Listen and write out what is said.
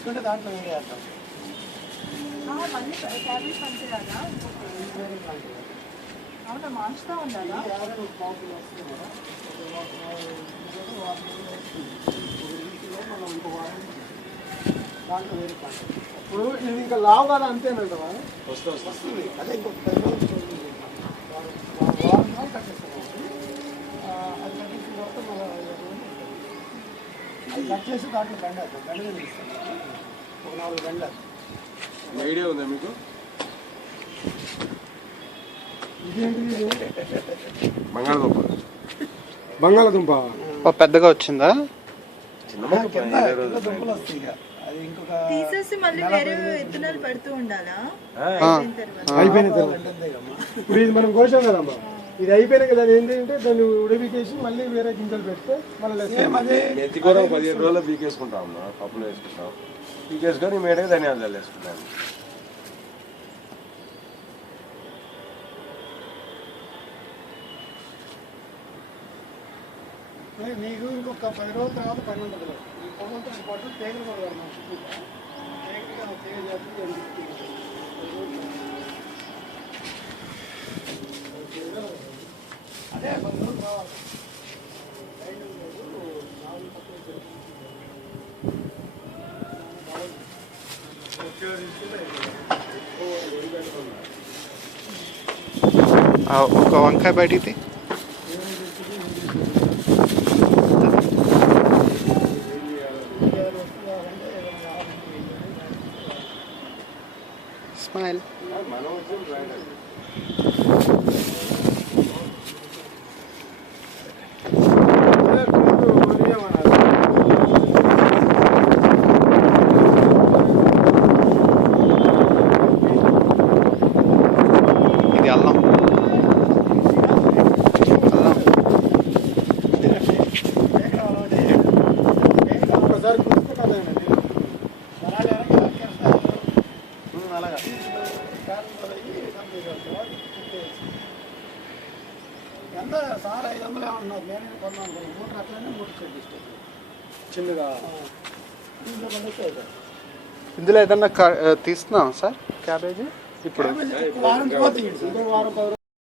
తీసుకుంటే దాంట్లో వేరేద్దాం. మళ్ళీ క్యాబేజ్ పంచేయాలా? అవునా, మార్చుతూ ఉండాలా? దాంట్లో వేరే ఇప్పుడు ఇది ఇంకా లావు కదా అంతేనంటవా? వస్తుంది. అదే ఇంకొక 10 రోజులు వారం కట్టేస్తాం. అది కట్టేసిన తర్వాత అది కట్ చేసి దాంట్లో బెండేద్దాం. బెండగా తీస్తాం. ఒక 4 బెండలు. ఐడియా ఉందా మీకు? బంగాళదుంప పెద్దగా వచ్చిందా? దుంపలు వస్తాయి. అది ఇంకొక తీసేసి మళ్ళీ వేరే విత్తనాలు పెడుతూ ఉండాలా? అయిపోయిన తర్వాత ఇప్పుడు ఇది మనం కోసాం కదమ్మా, ఇది అయిపోయినాక దాన్ని ఏంటంటే దాన్ని ఉడిపికేసి మళ్ళీ వేరే గింజలు పెడితే మళ్ళీ మెంతి కూర 15 రోజులు పీకేసుకుంటాం. పప్పులు వేసుకుంటాం, పీకేసుకొని మేడగా ధనియాలు వేసుకుంటాం. నీకు ఇంకొక 10 రోజుల తర్వాత పని ఉంటుంది. ఈ పొగంతో పాటు తేగలు కూడా వాడతాం. తేగ చేస్తే అదే 10 రోజులు రావాలి. ఒక వంకాయ బయటికి స్మైల్. ఇది అల్లం. ఒకసారి పుస్తకాలండి అలాగా ఎంత సార్ 500 ఏమన్నారు. నేను కొన్నాను. 3 అట్లనే 3 చెల్లిస్తాను చిన్నగా. ఇందులో ఏదన్నా తీస్తున్నాం సార్ క్యాబేజీ? ఇప్పుడు వారం 10 రోజులు